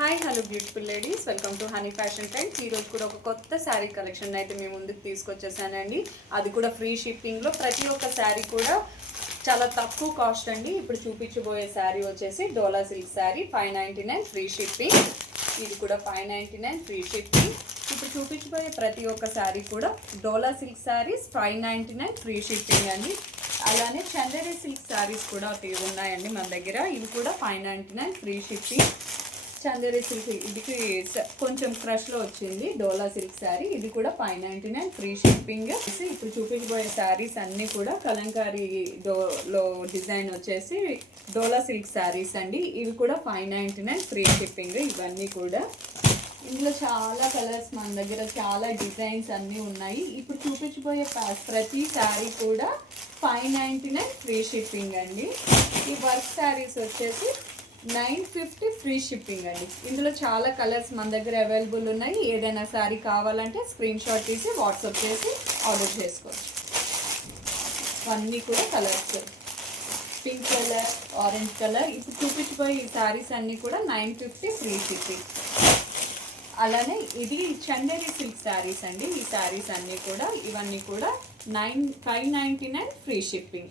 Hi hello beautiful ladies, welcome to honey fashion trends. ఈరోజు కూడా ఒక కొత్త శారీ కలెక్షన్ అయితే మీ ముందుకు తీసుకొచ్చేసానండి. అది కూడా ఫ్రీ షిప్పింగ్లో. ప్రతి ఒక్క శారీ కూడా చాలా తక్కువ కాస్ట్ అండి. ఇప్పుడు చూపించబోయే శారీ వచ్చేసి డోలా సిల్క్ శారీ 599 ఫ్రీ షిప్పింగ్. ఇది కూడా 599 ఫ్రీ షిప్పింగ్. ఇప్పుడు చూపించబోయే ప్రతి ఒక్క శారీ కూడా డోలా సిల్క్ శారీస్ 599 ఫ్రీ షిప్పింగ్ అండి. అలానే చందేరి సిల్క్ శారీస్ కూడా ఉన్నాయండి మన దగ్గర. ఇవి కూడా 599 ఫ్రీ షిప్పింగ్. చందేరి సిల్క్ ఇది కొంచెం క్రష్లో వచ్చింది డోలా సిల్క్ శారీ. ఇది కూడా 599 ఫ్రీ షిప్పింగ్. ఇప్పుడు చూపించబోయే శారీస్ అన్నీ కూడా కలంకారీ లో డిజైన్ వచ్చేసి డోలా సిల్క్ శారీస్ అండి. ఇవి కూడా 599 ఫ్రీ షిప్పింగ్. ఇవన్నీ కూడా ఇందులో చాలా కలర్స్ మన దగ్గర, చాలా డిజైన్స్ అన్నీ ఉన్నాయి. ఇప్పుడు చూపించబోయే ప్రతి శారీ కూడా 599 ఫ్రీ షిప్పింగ్ అండి. ఈ వర్క్ శారీస్ వచ్చేసి 950 ఫ్రీ షిప్పింగ్ అండి. ఇందులో చాలా కలర్స్ మన దగ్గర అవైలబుల్ ఉన్నాయి. ఏదైనా శారీ కావాలంటే స్క్రీన్ షాట్ తీసి వాట్సాప్ చేసి ఆర్డర్ చేసుకోవచ్చు. అన్నీ కూడా colours, pink colour, orange colour. ఇప్పుడు చూపించిపోయి ఈ శారీస్ అన్నీ కూడా 950 ఫ్రీ షిప్పింగ్. అలానే ఇది చందేరి సిల్క్ శారీస్ అండి. ఈ శారీస్ అన్నీ కూడా, ఇవన్నీ కూడా 599 ఫ్రీ షిప్పింగ్.